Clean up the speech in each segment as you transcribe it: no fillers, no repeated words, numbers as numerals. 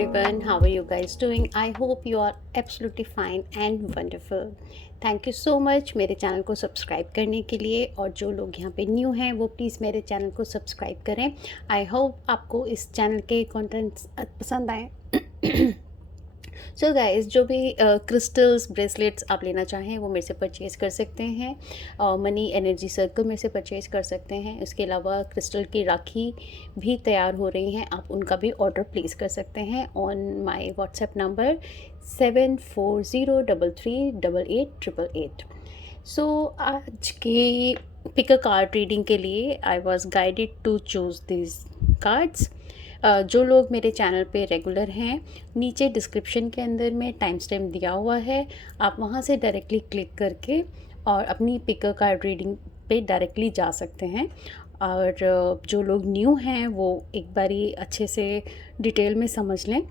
everyone, how are you guys doing? I hope you are absolutely fine and wonderful. Thank you so much मेरे channel को subscribe करने के लिए, और जो लोग यहाँ पे न्यू हैं वो प्लीज़ मेरे चैनल को सब्सक्राइब करें। आई होप आपको इस चैनल के कंटेंट्स पसंद आए। सो गाइस, जो भी क्रिस्टल्स ब्रेसलेट्स आप लेना चाहें वो मेरे से परचेज़ कर सकते हैं। मनी एनर्जी सर्कल में से परचेज़ कर सकते हैं। इसके अलावा क्रिस्टल की राखी भी तैयार हो रही हैं, आप उनका भी ऑर्डर प्लेस कर सकते हैं on my WhatsApp number 7403388888। So आज के पिक अ कार्ड रीडिंग के लिए I was guided to choose this cards. जो लोग मेरे चैनल पे रेगुलर हैं, नीचे डिस्क्रिप्शन के अंदर में टाइम स्टैम्प दिया हुआ है, आप वहाँ से डायरेक्टली क्लिक करके और अपनी पिक अ कार्ड रीडिंग पे डायरेक्टली जा सकते हैं। और जो लोग न्यू हैं वो एक बारी अच्छे से डिटेल में समझ लें।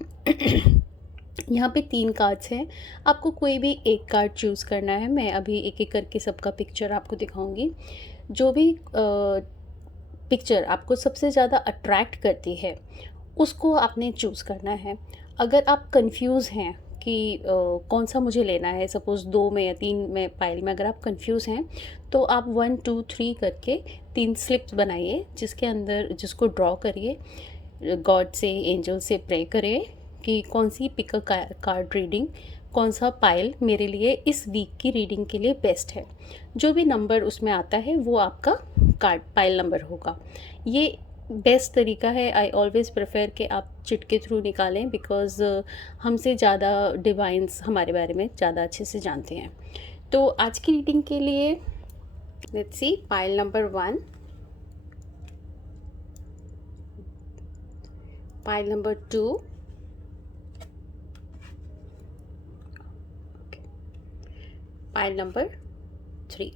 यहाँ पे 3 कार्ड्स हैं, आपको कोई भी एक कार्ड चूज़ करना है। मैं अभी एक एक करके सबका पिक्चर आपको दिखाऊंगी। जो भी पिक्चर आपको सबसे ज़्यादा अट्रैक्ट करती है उसको आपने चूज़ करना है। अगर आप कंफ्यूज हैं कि कौन सा मुझे लेना है, सपोज़ 2 में या 3 में पाइल में अगर आप कंफ्यूज हैं, तो आप 1 2 3 करके 3 स्लिप्स बनाइए, जिसके अंदर जिसको ड्रॉ करिए, गॉड से, एंजल से प्रे करें कि कौन सी पिक अ कार्ड रीडिंग, कौन सा पाइल मेरे लिए इस वीक की रीडिंग के लिए बेस्ट है। जो भी नंबर उसमें आता है वो आपका कार्ड पाइल नंबर होगा। ये बेस्ट तरीका है। आई ऑलवेज़ प्रेफर कि आप चिट के थ्रू निकालें, बिकॉज़ हमसे ज़्यादा डिवाइंस हमारे बारे में ज़्यादा अच्छे से जानते हैं। तो आज की रीडिंग के लिए let's see pile number 1, pile number 2, pile number 3।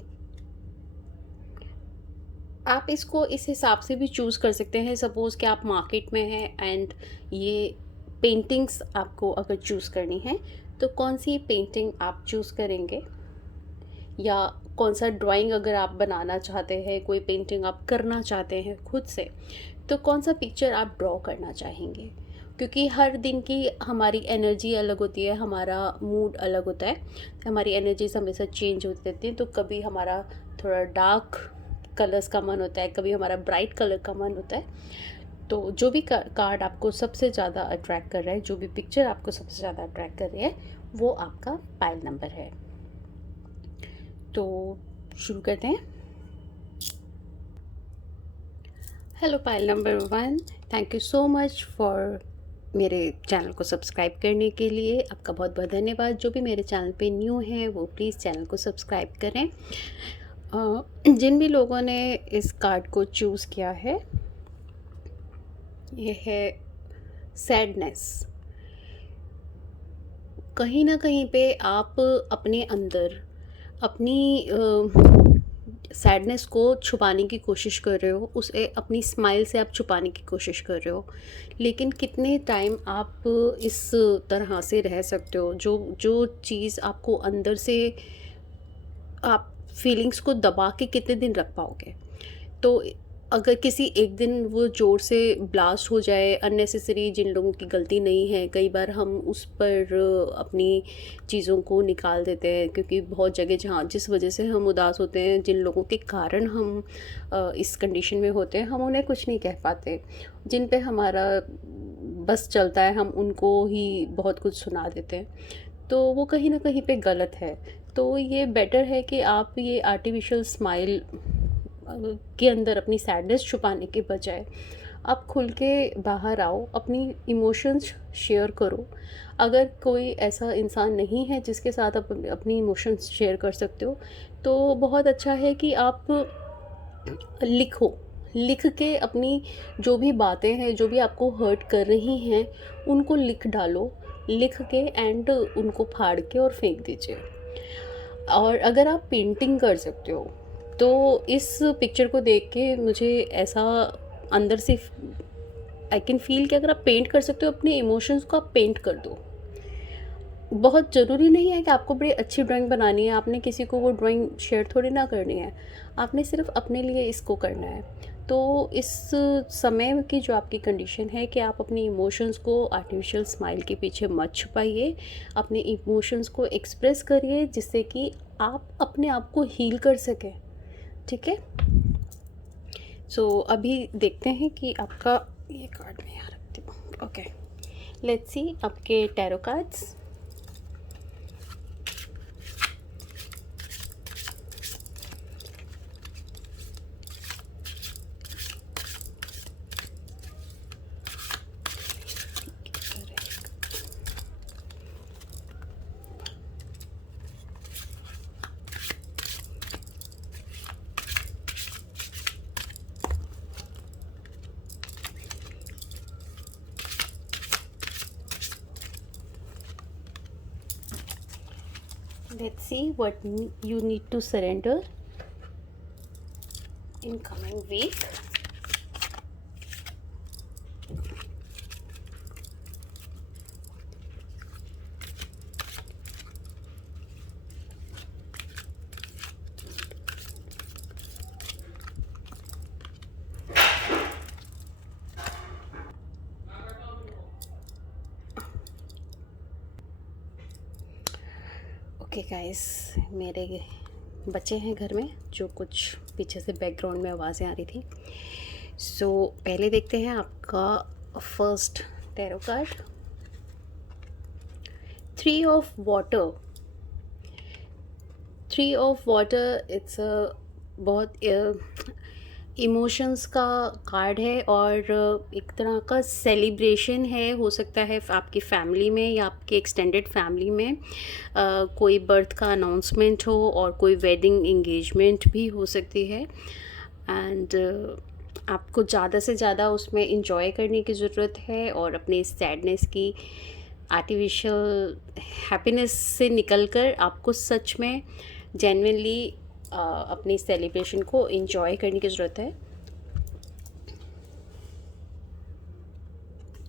आप इसको इस हिसाब से भी चूज़ कर सकते हैं। सपोज़ कि आप मार्केट में हैं एंड ये पेंटिंग्स आपको अगर चूज़ करनी है तो कौन सी पेंटिंग आप चूज़ करेंगे, या कौन सा ड्राइंग अगर आप बनाना चाहते हैं, कोई पेंटिंग आप करना चाहते हैं खुद से, तो कौन सा पिक्चर आप ड्रॉ करना चाहेंगे। क्योंकि हर दिन की हमारी एनर्जी अलग होती है, हमारा मूड अलग होता है, हमारी एनर्जीज हमेशा चेंज होती रहती है। तो कभी हमारा थोड़ा डार्क कलर्स का मन होता है, कभी हमारा ब्राइट कलर का मन होता है। तो जो भी कार्ड आपको सबसे ज़्यादा अट्रैक्ट कर रहा है, जो भी पिक्चर आपको सबसे ज़्यादा अट्रैक्ट कर रही है, वो आपका पाइल नंबर है। तो शुरू करते हैं। Hello pile number 1, thank you so much for मेरे चैनल को सब्सक्राइब करने के लिए। आपका बहुत बहुत धन्यवाद। जो भी मेरे चैनल पे न्यू हैं वो प्लीज़ चैनल को सब्सक्राइब करें। जिन भी लोगों ने इस कार्ड को चूज़ किया है, ये है सैडनेस। कहीं ना कहीं पे आप अपने अंदर अपनी सैडनेस को छुपाने की कोशिश कर रहे हो, उसे अपनी स्माइल से आप छुपाने की कोशिश कर रहे हो। लेकिन कितने टाइम आप इस तरह से रह सकते हो? जो जो चीज़ आपको अंदर से, आप फीलिंग्स को दबा के कितने दिन रख पाओगे? तो अगर किसी एक दिन वो ज़ोर से ब्लास्ट हो जाए, अननेसेसरी, जिन लोगों की गलती नहीं है, कई बार हम उस पर अपनी चीज़ों को निकाल देते हैं, क्योंकि बहुत जगह जहाँ जिस वजह से हम उदास होते हैं, जिन लोगों के कारण हम इस कंडीशन में होते हैं, हम उन्हें कुछ नहीं कह पाते। जिन पे हमारा बस चलता है, हम उनको ही बहुत कुछ सुना देते हैं। तो वो कहीं ना कहीं पे गलत है। तो ये बेटर है कि आप ये आर्टिफिशियल स्माइल के अंदर अपनी सैडनेस छुपाने के बजाय आप खुल के बाहर आओ, अपनी इमोशंस शेयर करो। अगर कोई ऐसा इंसान नहीं है जिसके साथ आप अपनी इमोशंस शेयर कर सकते हो, तो बहुत अच्छा है कि आप लिखो। लिख के अपनी जो भी बातें हैं, जो भी आपको हर्ट कर रही हैं, उनको लिख डालो। लिख के एंड उनको फाड़ के और फेंक दीजिए। और अगर आप पेंटिंग कर सकते हो, तो इस पिक्चर को देख के मुझे ऐसा अंदर से आई कैन फील कि अगर आप पेंट कर सकते हो, अपने इमोशंस को आप पेंट कर दो। बहुत ज़रूरी नहीं है कि आपको बड़ी अच्छी ड्राइंग बनानी है, आपने किसी को वो ड्राइंग शेयर थोड़ी ना करनी है, आपने सिर्फ अपने लिए इसको करना है। तो इस समय की जो आपकी कंडीशन है कि आप अपने इमोशंस को आर्टिफिशियल स्माइल के पीछे मत छुपाइए, अपने इमोशंस को एक्सप्रेस करिए जिससे कि आप अपने आप को हील कर सकें, ठीक है। सो अभी देखते हैं कि आपका ये कार्ड मैं यहाँ रखती हूँ। ओके, लेट्स सी आपके tarot cards. Let's see what you need to surrender in coming week. Okay guys, मेरे बच्चे हैं घर में जो कुछ पीछे से बैकग्राउंड में आवाज़ें आ रही थी। सो पहले देखते हैं आपका first tarot card, 3 of water. 3 of water it's a बहुत इमोशंस का कार्ड है और एक तरह का सेलिब्रेशन है। हो सकता है आपकी फैमिली में या आपके एक्सटेंडेड फैमिली में कोई बर्थ का अनाउंसमेंट हो और कोई वेडिंग एंगेजमेंट भी हो सकती है। एंड आपको ज़्यादा से ज़्यादा उसमें इंजॉय करने की ज़रूरत है और अपनी सैडनेस की आर्टिफिशियल हैप्पीनेस से निकलकर आपको सच में जेन्युइनली अपनी सेलिब्रेशन को एंजॉय करने की ज़रूरत है।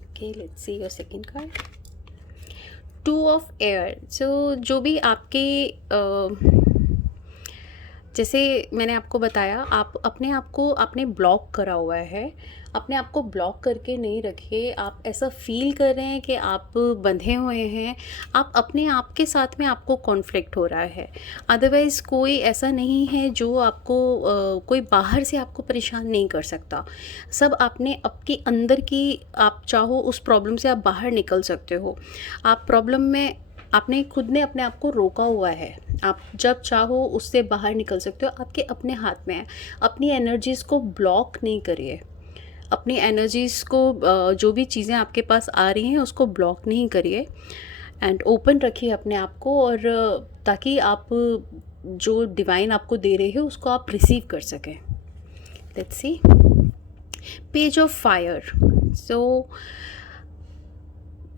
Okay, let's see your second card, 2 of air. So जो भी आपके जैसे मैंने आपको बताया, आप अपने आप को आपने ब्लॉक करा हुआ है, अपने आप को ब्लॉक करके नहीं रखिए। आप ऐसा फील कर रहे हैं कि आप बंधे हुए हैं, आप अपने आप के साथ में आपको कॉन्फ्लिक्ट हो रहा है। अदरवाइज़ कोई ऐसा नहीं है जो आपको कोई बाहर से आपको परेशान नहीं कर सकता। सब आपने आपके अंदर की, आप चाहो उस प्रॉब्लम से आप बाहर निकल सकते हो। आप प्रॉब्लम में आपने खुद ने अपने आप को रोका हुआ है, आप जब चाहो उससे बाहर निकल सकते हो, आपके अपने हाथ में है। अपनी एनर्जीज़ को ब्लॉक नहीं करिए, अपनी एनर्जीज़ को जो भी चीज़ें आपके पास आ रही हैं उसको ब्लॉक नहीं करिए एंड ओपन रखिए अपने आप को, और ताकि आप जो डिवाइन आपको दे रहे हो उसको आप रिसीव कर सकें। Let's see page of fire. So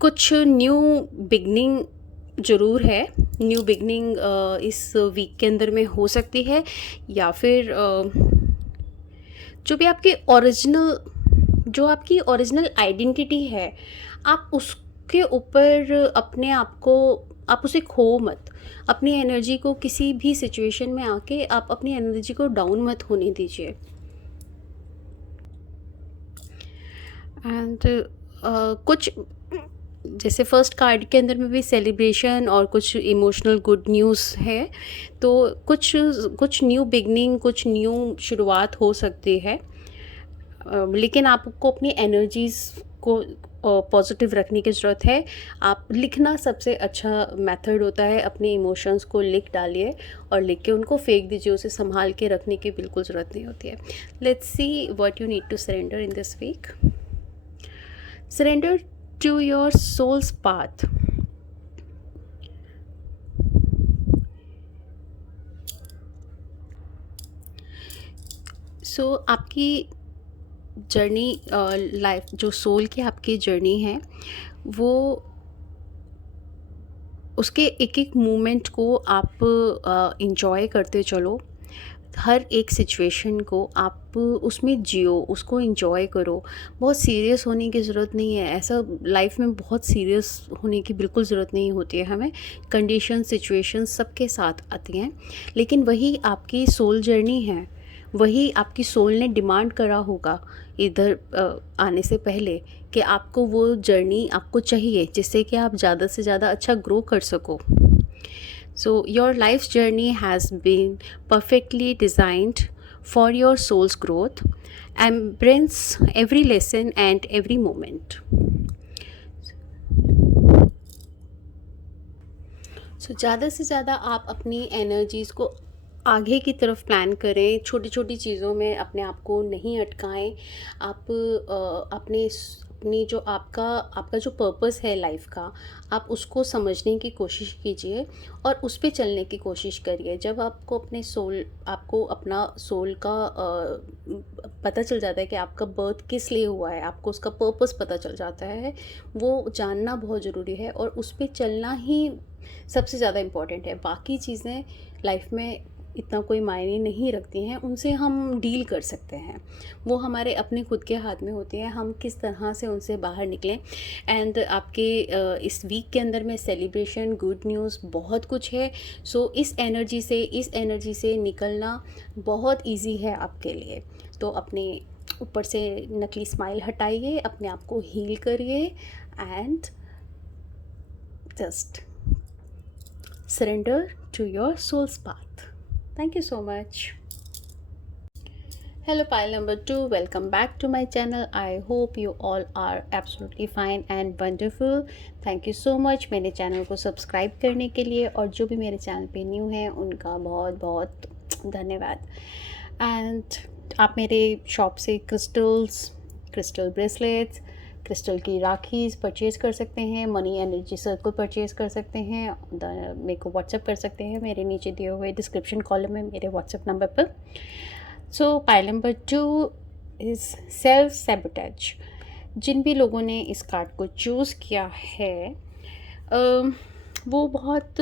कुछ न्यू बिगनिंग ज़रूर है, न्यू बिगनिंग इस वीक के अंदर में हो सकती है, या फिर जो भी आपकी ओरिजिनल आइडेंटिटी है, आप उसके ऊपर अपने आप को, आप उसे खो मत। अपनी एनर्जी को किसी भी सिचुएशन में आके आप अपनी एनर्जी को डाउन मत होने दीजिए। एंड कुछ जैसे फर्स्ट कार्ड के अंदर में भी सेलिब्रेशन और कुछ इमोशनल गुड न्यूज़ है, तो कुछ न्यू बिगनिंग, कुछ न्यू शुरुआत हो सकती है। लेकिन आपको अपनी एनर्जीज़ को पॉजिटिव रखने की ज़रूरत है। आप लिखना सबसे अच्छा मेथड होता है, अपने इमोशंस को लिख डालिए और लिख के उनको फेंक दीजिए, उसे संभाल के रखने की बिल्कुल ज़रूरत नहीं होती है। Let's see what you need to surrender in this week. Surrender to your soul's path. So आपकी जर्नी, लाइफ जो सोल की आपकी जर्नी है, वो उसके एक एक मोमेंट को आप इंजॉय करते चलो। हर एक सिचुएशन को आप उसमें जियो, उसको एंजॉय करो। बहुत सीरियस होने की ज़रूरत नहीं है, ऐसा लाइफ में बहुत सीरियस होने की बिल्कुल ज़रूरत नहीं होती है हमें। कंडीशन, सिचुएशन सबके साथ आती हैं, लेकिन वही आपकी सोल जर्नी है, वही आपकी सोल ने डिमांड करा होगा इधर आने से पहले कि आपको वो जर्नी आपको चाहिए, जिससे कि आप ज़्यादा से ज़्यादा अच्छा ग्रो कर सको। So, your life's journey has been perfectly designed for your soul's growth. Embrace every lesson and every moment. सो ज़्यादा से ज़्यादा आप अपनी एनर्जीज़ को आगे की तरफ प्लान करें, छोटी छोटी चीज़ों में अपने आप को नहीं अटकाएं। आप अपनी जो आपका आपका जो पर्पस है लाइफ का, आप उसको समझने की कोशिश कीजिए और उस पे चलने की कोशिश करिए। जब आपको अपना सोल का पता चल जाता है कि आपका बर्थ किस लिए हुआ है, आपको उसका पर्पस पता चल जाता है, वो जानना बहुत ज़रूरी है और उस पे चलना ही सबसे ज़्यादा इम्पॉर्टेंट है। बाकी चीज़ें लाइफ में इतना कोई मायने नहीं रखती हैं, उनसे हम डील कर सकते हैं, वो हमारे अपने खुद के हाथ में होती हैं, हम किस तरह से उनसे बाहर निकलें। एंड आपके इस वीक के अंदर में सेलिब्रेशन, गुड न्यूज़, बहुत कुछ है। सो इस एनर्जी से निकलना बहुत ईजी है आपके लिए। तो अपने ऊपर से नकली स्माइल हटाइए, अपने आप को हील करिए and just surrender to your soul's path. Thank you so much. Hello pile number 2, welcome back to my channel. I hope you all are absolutely fine and wonderful. Thank you so much मेरे channel को subscribe करने के लिए, और जो भी मेरे channel पे न्यू हैं उनका बहुत बहुत धन्यवाद। एंड आप मेरे शॉप से क्रिस्टल ब्रेसलेट्स, क्रिस्टल की राखीज़ परचेज़ कर सकते हैं, मनी एनर्जी सर्कल परचेज़ कर सकते हैं, मेरे को व्हाट्सएप कर सकते हैं मेरे नीचे दिए हुए डिस्क्रिप्शन कॉलम में मेरे व्हाट्सएप नंबर पर। So pile number 2 is self sabotage. जिन भी लोगों ने इस कार्ड को चूज़ किया है वो बहुत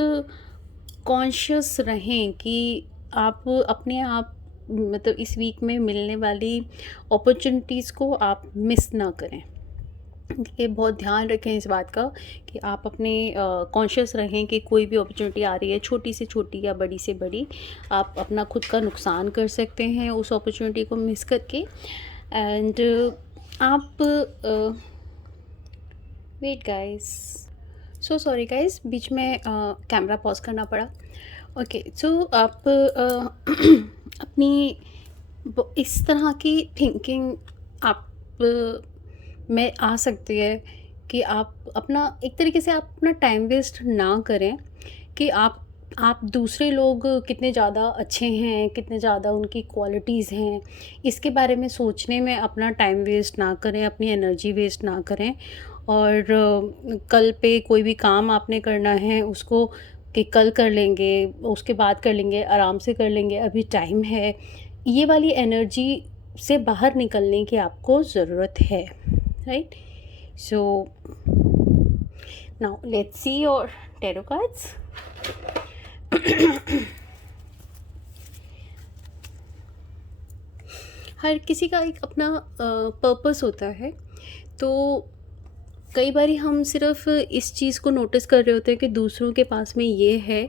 कॉन्शियस रहें कि आप अपने आप मतलब इस वीक में मिलने वाली अपॉर्चुनिटीज़ को आप मिस ना करें। ये बहुत ध्यान रखें इस बात का कि आप अपने कॉन्शियस रहें कि कोई भी अपॉर्चुनिटी आ रही है, छोटी से छोटी या बड़ी से बड़ी, आप अपना खुद का नुकसान कर सकते हैं उस अपॉर्चुनिटी को मिस करके। एंड आप wait guys, so sorry guys, बीच में कैमरा पॉज करना पड़ा। ओके, सो आप अपनी इस तरह की थिंकिंग आप में आ सकती है कि आप अपना एक तरीके से आप अपना टाइम वेस्ट ना करें कि आप दूसरे लोग कितने ज़्यादा अच्छे हैं, कितने ज़्यादा उनकी क्वालिटीज़ हैं, इसके बारे में सोचने में अपना टाइम वेस्ट ना करें, अपनी एनर्जी वेस्ट ना करें। और कल पे कोई भी काम आपने करना है उसको कि कल कर लेंगे, उसके बाद कर लेंगे, आराम से कर लेंगे, अभी टाइम है, ये वाली एनर्जी से बाहर निकलने की आपको ज़रूरत है, right? So now let's see your tarot cards. हर किसी का एक अपना पर्पस होता है, तो कई बारी हम सिर्फ इस चीज़ को नोटिस कर रहे होते हैं कि दूसरों के पास में ये है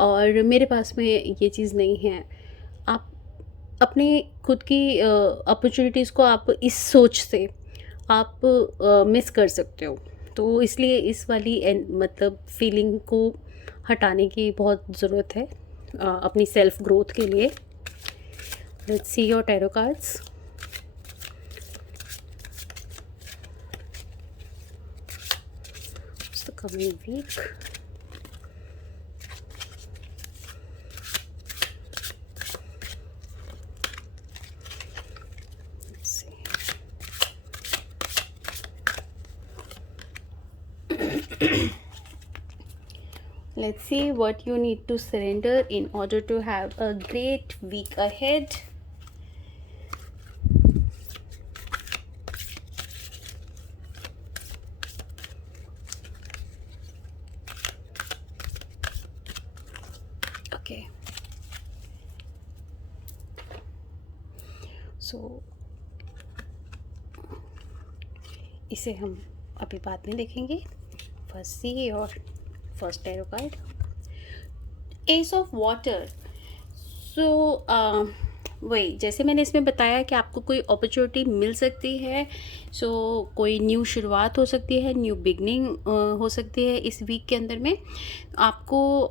और मेरे पास में ये चीज़ नहीं है। आप अपने खुद की अपॉर्चुनिटीज़ को आप इस सोच से आप मिस कर सकते हो। तो इसलिए इस वाली मतलब फीलिंग को हटाने की बहुत ज़रूरत है अपनी सेल्फ ग्रोथ के लिए। Let's see your tarot cards. What's the coming week? Let's see what you need to surrender in order to have a great week ahead. Okay. So इसे हम अभी बाद में देखेंगे। फर्स्ट सी और first tarot card, ace of water. So वही जैसे मैंने इसमें बताया कि आपको कोई अपॉर्चुनिटी मिल सकती है, सो कोई न्यू शुरुआत हो सकती है, न्यू बिगनिंग हो सकती है इस वीक के अंदर में। आपको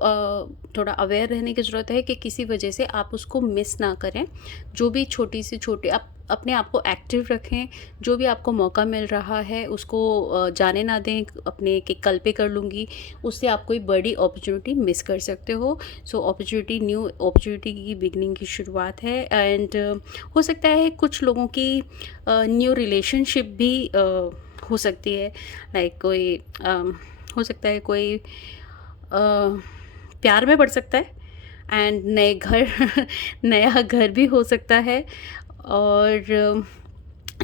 थोड़ा अवेयर रहने की ज़रूरत है कि किसी वजह से आप उसको मिस ना करें। जो भी छोटी से छोटी आप अपने आप को एक्टिव रखें, जो भी आपको मौका मिल रहा है उसको जाने ना दें अपने कि कल पे कर लूँगी, उससे आप कोई बड़ी अपॉर्चुनिटी मिस कर सकते हो। सो अपॉर्चुनिटी, न्यू अपॉर्चुनिटी की बिगनिंग की शुरुआत है। एंड हो सकता है कुछ लोगों की न्यू रिलेशनशिप भी हो सकती है। लाइक कोई हो सकता है कोई प्यार में पड़ सकता है, एंड नए घर नया घर भी हो सकता है, और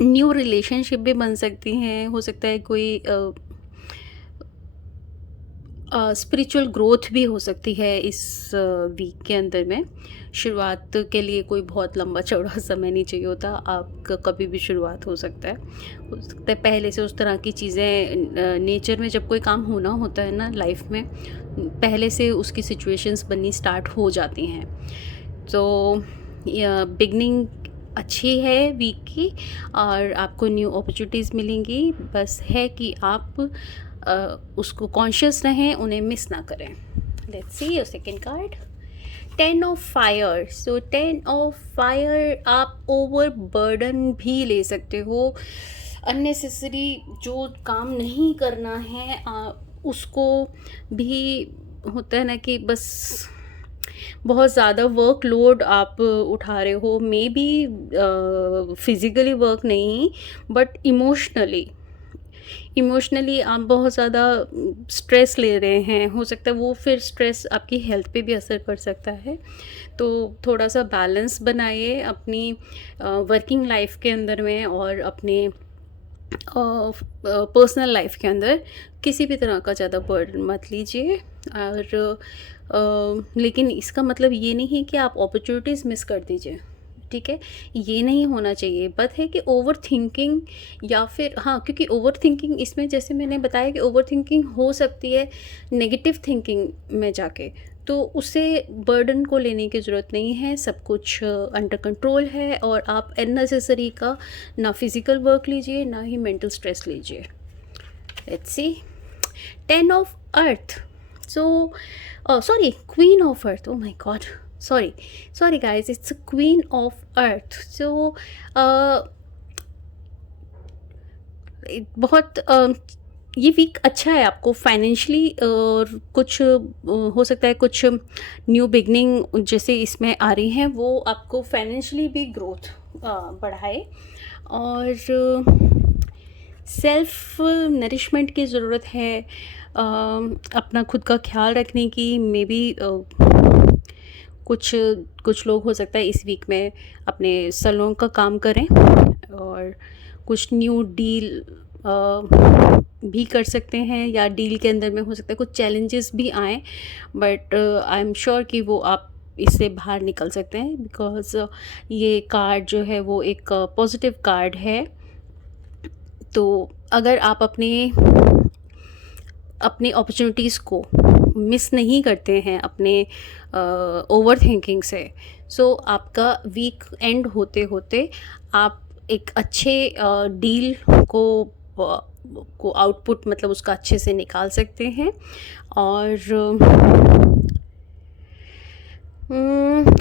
न्यू रिलेशनशिप भी बन सकती हैं। हो सकता है कोई स्पिरिचुअल ग्रोथ भी हो सकती है इस वीक के अंदर में। शुरुआत के लिए कोई बहुत लंबा चौड़ा समय नहीं चाहिए होता, आपका कभी भी शुरुआत हो सकता है पहले से उस तरह की चीज़ें। नेचर में जब कोई काम होना होता है ना लाइफ में, पहले से उसकी सिचुएशंस बननी स्टार्ट हो जाती हैं। तो बिगनिंग अच्छी है वीक की, और आपको न्यू अपॉर्चुनिटीज़ मिलेंगी। बस है कि आप उसको कॉन्शियस रहें, उन्हें मिस ना करें। Let's see your second card, 10 of fire. So 10 of fire, आप ओवर बर्डन भी ले सकते हो। अननेसेसरी जो काम नहीं करना है उसको भी होता है ना कि बस बहुत ज़्यादा वर्कलोड आप उठा रहे हो, मे बी फिज़िकली वर्क नहीं, बट इमोशनली आप बहुत ज़्यादा स्ट्रेस ले रहे हैं। हो सकता है वो फिर स्ट्रेस आपकी हेल्थ पे भी असर कर सकता है। तो थोड़ा सा बैलेंस बनाइए अपनी वर्किंग लाइफ के अंदर में और अपने पर्सनल लाइफ के अंदर। किसी भी तरह का ज़्यादा बर्डन मत लीजिए। और लेकिन इसका मतलब ये नहीं है कि आप अपॉर्चुनिटीज़ मिस कर दीजिए, ठीक है? ये नहीं होना चाहिए। बात है कि ओवर थिंकिंग, या फिर हाँ, क्योंकि ओवर थिंकिंग इसमें जैसे मैंने बताया कि ओवर थिंकिंग हो सकती है नेगेटिव थिंकिंग में जाके, तो उससे बर्डन को लेने की ज़रूरत नहीं है। सब कुछ अंडर कंट्रोल है, और आप अननेसेसरी का ना फिज़िकल वर्क लीजिए, ना ही मेंटल स्ट्रेस लीजिए। Let's see, 10 of earth. So, sorry, Queen of Earth. Oh my God. Sorry, guys. It's a Queen of Earth. So, बहुत ये वीक अच्छा है आपको फाइनेंशियली, और कुछ हो सकता है कुछ न्यू बिगनिंग जैसे इसमें आ रही हैं, वो आपको फाइनेंशियली भी ग्रोथ बढ़ाए। और सेल्फ नरिशमेंट की ज़रूरत है, अपना खुद का ख्याल रखने की। मे बी कुछ लोग हो सकता है इस वीक में अपने सैलून का काम करें, और कुछ न्यू डील भी कर सकते हैं, या डील के अंदर में हो सकता है कुछ चैलेंजेस भी आएँ, बट आई एम श्योर कि वो आप इससे बाहर निकल सकते हैं, बिकॉज़ ये कार्ड जो है वो एक पॉजिटिव कार्ड है। तो अगर आप अपने अपॉर्चुनिटीज़ को मिस नहीं करते हैं अपने ओवर थिंकिंग से, सो आपका वीक एंड होते होते आप एक अच्छे डील को आउटपुट मतलब उसका अच्छे से निकाल सकते हैं। और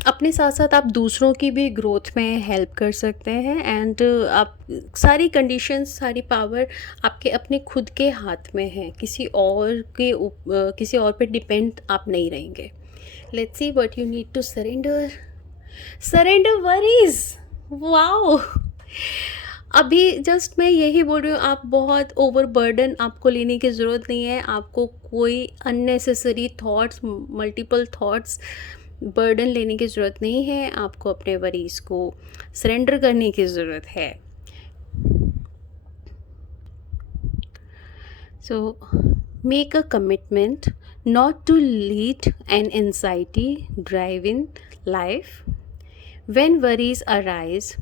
अपने साथ साथ आप दूसरों की भी ग्रोथ में हेल्प कर सकते हैं। एंड आप सारी कंडीशंस, सारी पावर आपके अपने खुद के हाथ में है, किसी और पे डिपेंड आप नहीं रहेंगे। Let's see what you need to surrender worries. Wow, अभी जस्ट मैं यही बोल रही हूँ, आप बहुत ओवर बर्डन आपको लेने की ज़रूरत नहीं है। आपको कोई unnecessary thoughts, multiple thoughts, burden लेने की ज़रूरत नहीं है। आपको अपने वरीज़ को सरेंडर करने की ज़रूरत है। So make a commitment not to lead an anxiety driven life. When worries arise,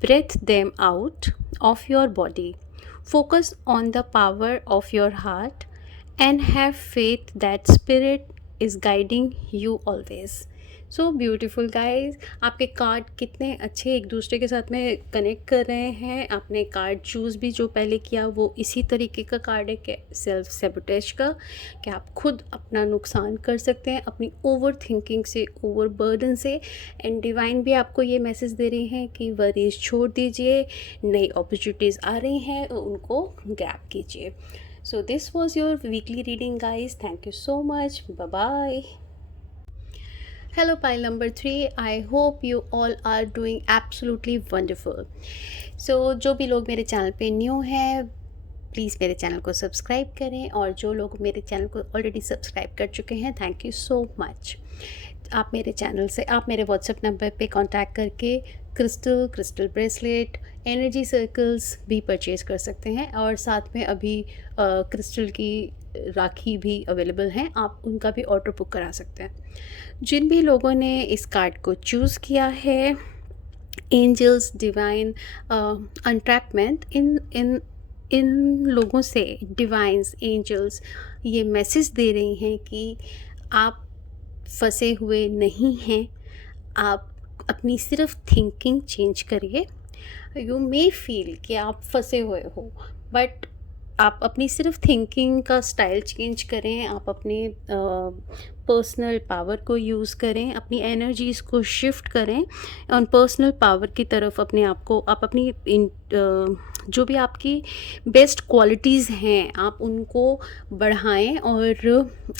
breathe them out of your body. Focus on the power of your heart and have faith that Spirit is guiding you always. So beautiful guys, आपके card कितने अच्छे एक दूसरे के साथ में connect कर रहे हैं। आपने कार्ड चूज़ भी जो पहले किया वो इसी तरीके का कार्ड है कि सेल्फ सेबोटेज का, कि आप खुद अपना नुकसान कर सकते हैं अपनी ओवर थिंकिंग से, ओवर बर्डन से। एंड डिवाइन भी आपको ये मैसेज दे रही हैं कि वरीज छोड़ दीजिए, नई अपॉर्चुनिटीज़ आ रही हैं, उनको ग्रैब कीजिए। So this was your weekly reading guys, thank you so much, bye bye. Hello, pile number 3. I hope you all are doing absolutely wonderful. So जो भी लोग मेरे चैनल पे न्यू हैं, प्लीज़ मेरे चैनल को सब्सक्राइब करें, और जो लोग मेरे चैनल को ऑलरेडी सब्सक्राइब कर चुके हैं, थैंक यू सो मच। आप मेरे चैनल से, आप मेरे व्हाट्सएप नंबर पे कांटेक्ट करके क्रिस्टल ब्रेसलेट, एनर्जी सर्कल्स भी परचेज़ कर सकते हैं, और साथ में अभी क्रिस्टल की राखी भी अवेलेबल हैं, आप उनका भी ऑर्डर बुक करा सकते हैं। जिन भी लोगों ने इस कार्ड को चूज़ किया है, एंजल्स डिवाइन अनट्रैपमेंट, इन इन इन लोगों से डिवाइंस एंजल्स ये मैसेज दे रही हैं कि आप फंसे हुए नहीं हैं, आप अपनी सिर्फ थिंकिंग चेंज करिए। यू मे फील कि आप फंसे हुए हो, बट आप अपनी सिर्फ थिंकिंग का स्टाइल चेंज करें, आप अपने पर्सनल पावर को यूज़ करें, अपनी एनर्जीज़ को शिफ्ट करें और पर्सनल पावर की तरफ अपने आप को, आप अपनी जो भी आपकी बेस्ट क्वालिटीज़ हैं आप उनको बढ़ाएं और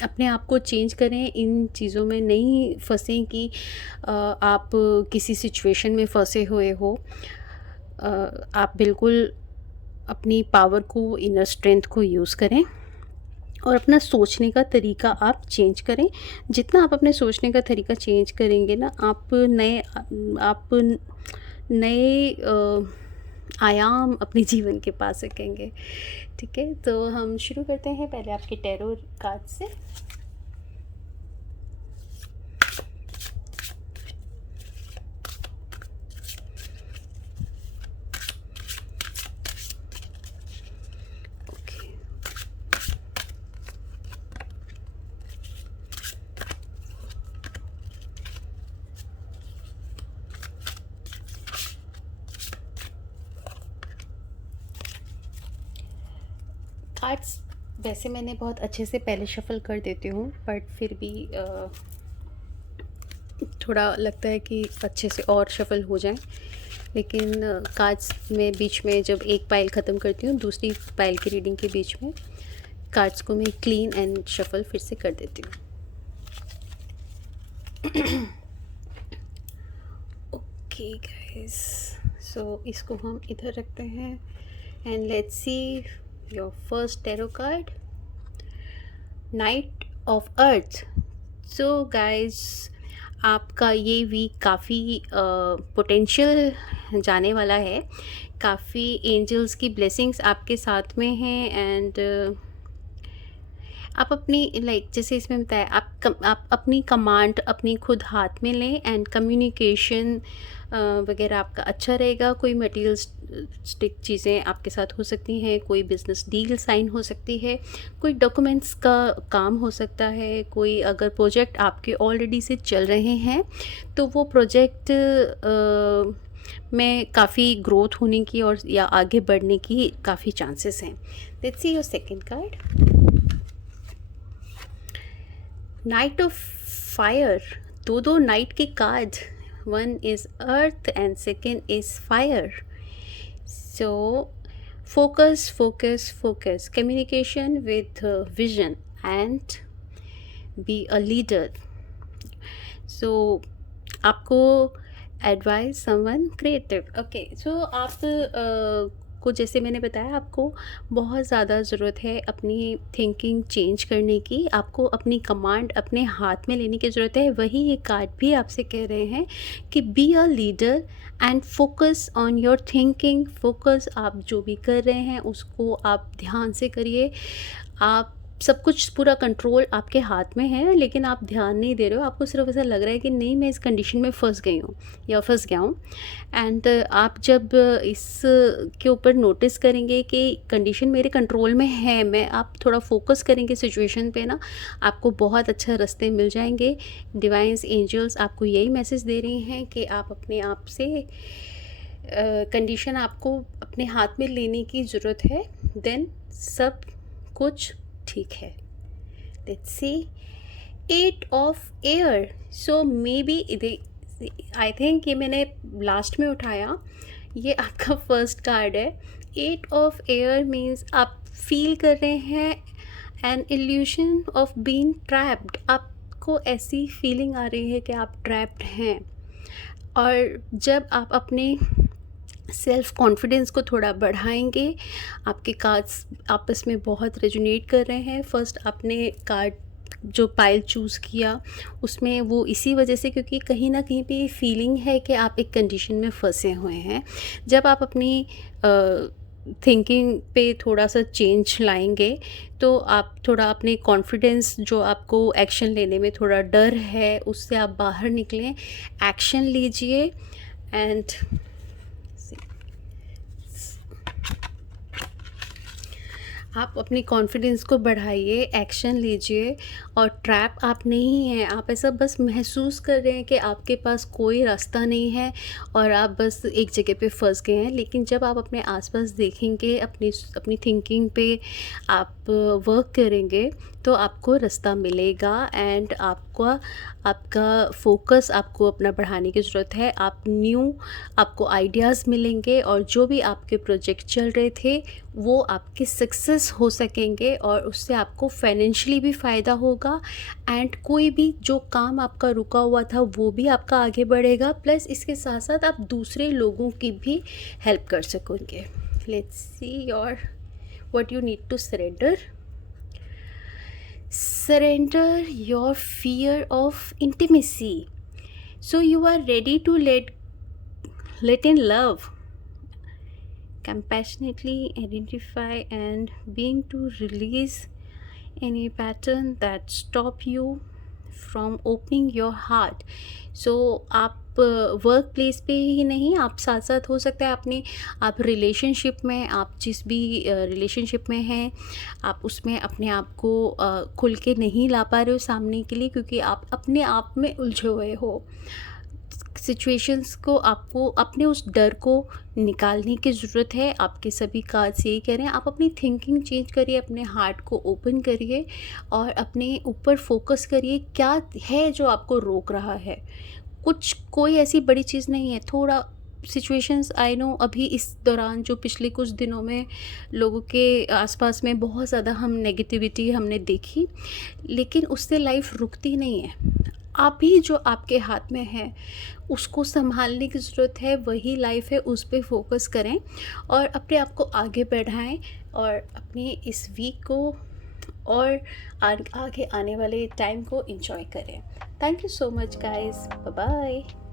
अपने आप को चेंज करें। इन चीज़ों में नहीं फंसें कि आप किसी सिचुएशन में फंसे हुए हो। आप बिल्कुल अपनी पावर को, इनर स्ट्रेंथ को यूज़ करें और अपना सोचने का तरीका आप चेंज करें। जितना आप अपने सोचने का तरीका चेंज करेंगे ना, आप नए आयाम अपने जीवन के पा सकेंगे। ठीक है, तो हम शुरू करते हैं पहले आपके टैरो कार्ड से। कार्ड्स वैसे मैंने बहुत अच्छे से पहले शफ़ल कर देती हूँ, बट फिर भी थोड़ा लगता है कि अच्छे से और शफ़ल हो जाए। लेकिन कार्ड्स में बीच में जब एक पाइल ख़त्म करती हूँ, दूसरी पाइल की रीडिंग के बीच में कार्ड्स को मैं क्लीन एंड शफ़ल फिर से कर देती हूँ। ओके गाइस, सो इसको हम इधर रखते हैं and let's see your first tarot card, knight of earth. So guys, आपका ये वीक काफ़ी पोटेंशियल जाने वाला है, काफ़ी एंजल्स की ब्लेसिंग्स आपके साथ में हैं। एंड आप अपनी जैसे इसमें बताया, आप अपनी कमांड अपनी खुद हाथ में लें एंड कम्युनिकेशन वगैरह आपका अच्छा रहेगा। कोई मटीरियलिस्टिक चीज़ें आपके साथ हो सकती हैं, कोई बिज़नेस डील साइन हो सकती है, कोई डॉक्यूमेंट्स का काम हो सकता है, कोई अगर प्रोजेक्ट आपके ऑलरेडी से चल रहे हैं तो वो प्रोजेक्ट में काफ़ी ग्रोथ होने की और या आगे बढ़ने की काफ़ी चांसेस हैं। Let's see your second card, knight of fire. दो नाइट के card, one is earth and second is fire. So focus focus focus, communication with vision and be a leader. So आपको advice someone creative. Okay, so आप को जैसे मैंने बताया, आपको बहुत ज़्यादा ज़रूरत है अपनी थिंकिंग चेंज करने की, आपको अपनी कमांड अपने हाथ में लेने की ज़रूरत है। वही ये कार्ड भी आपसे कह रहे हैं कि B a leader and focus on your thinking. Focus, आप जो भी कर रहे हैं उसको आप ध्यान से करिए। आप सब कुछ पूरा कंट्रोल आपके हाथ में है, लेकिन आप ध्यान नहीं दे रहे हो। आपको सिर्फ ऐसा लग रहा है कि नहीं, मैं इस कंडीशन में फंस गई हूँ या फंस गया हूँ। एंड आप जब इस के ऊपर नोटिस करेंगे कि कंडीशन मेरे कंट्रोल में है, मैं आप थोड़ा फोकस करेंगे सिचुएशन पे ना, आपको बहुत अच्छा रास्ते मिल जाएंगे। डिवाइन्स एंजल्स आपको यही मैसेज दे रही हैं कि आप अपने आप से कंडीशन आपको अपने हाथ में लेने की ज़रूरत है, देन सब कुछ ठीक है। Let's see 8 of air. So maybe I आई थिंक ये मैंने लास्ट में उठाया, ये आपका फर्स्ट कार्ड है। 8 ऑफ एयर मीन्स आप फील कर रहे हैं an illusion of being trapped. आपको ऐसी फीलिंग आ रही है कि आप ट्रैप्ड हैं। और जब आप अपने सेल्फ़ कॉन्फिडेंस को थोड़ा बढ़ाएंगे, आपके कार्ड्स आपस में बहुत रेजोनेट कर रहे हैं। फर्स्ट आपने कार्ड जो पाइल चूज़ किया उसमें वो इसी वजह से, क्योंकि कहीं ना कहीं पे फीलिंग है कि आप एक कंडीशन में फंसे हुए हैं। जब आप अपनी थिंकिंग पे थोड़ा सा चेंज लाएंगे तो आप थोड़ा अपने कॉन्फिडेंस, जो आपको एक्शन लेने में थोड़ा डर है, उससे आप बाहर निकलें, एक्शन लीजिए। एंड आप अपनी कॉन्फिडेंस को बढ़ाइए, एक्शन लीजिए। और ट्रैप आप नहीं हैं, आप ऐसा बस महसूस कर रहे हैं कि आपके पास कोई रास्ता नहीं है और आप बस एक जगह पे फंस गए हैं। लेकिन जब आप अपने आसपास देखेंगे, अपनी अपनी थिंकिंग पे आप वर्क करेंगे तो आपको रास्ता मिलेगा। एंड आपका फोकस आपको अपना बढ़ाने की ज़रूरत है। आपको आइडियाज़ मिलेंगे और जो भी आपके प्रोजेक्ट चल रहे थे वो आपके सक्सेस हो सकेंगे और उससे आपको फाइनेंशियली भी फ़ायदा होगा। एंड कोई भी जो काम आपका रुका हुआ था वो भी आपका आगे बढ़ेगा, प्लस इसके साथ साथ आप दूसरे लोगों की भी हेल्प कर सकेंगे। Let's see your what you need to surrender your fear of intimacy, so you are ready to let in love compassionately, identify and being to release any pattern that stop you from opening your heart. So आप work place पे ही नहीं, आप साथ साथ हो सकता है अपने आप रिलेशनशिप में, आप जिस भी रिलेशनशिप में हैं आप उसमें अपने आप को खुल के नहीं ला पा रहे हो सामने के लिए, क्योंकि आप अपने आप में उलझे हुए हो। सिचुएशंस को आपको अपने उस डर को निकालने की ज़रूरत है। आपके सभी कार्ड्स यही कह रहे हैं, आप अपनी थिंकिंग चेंज करिए, अपने हार्ट को ओपन करिए और अपने ऊपर फोकस करिए। क्या है जो आपको रोक रहा है? कोई ऐसी बड़ी चीज़ नहीं है। थोड़ा सिचुएशंस, आई नो अभी इस दौरान जो पिछले कुछ दिनों में लोगों के आसपास में बहुत ज़्यादा नेगेटिविटी हमने देखी, लेकिन उससे लाइफ रुकती नहीं है। अभी जो आपके हाथ में है उसको संभालने की ज़रूरत है, वही लाइफ है, उस पे फोकस करें और अपने आप को आगे बढ़ाएं और अपनी इस वीक को और आगे आने वाले टाइम को एंजॉय करें। Thank you so much guys, bye bye.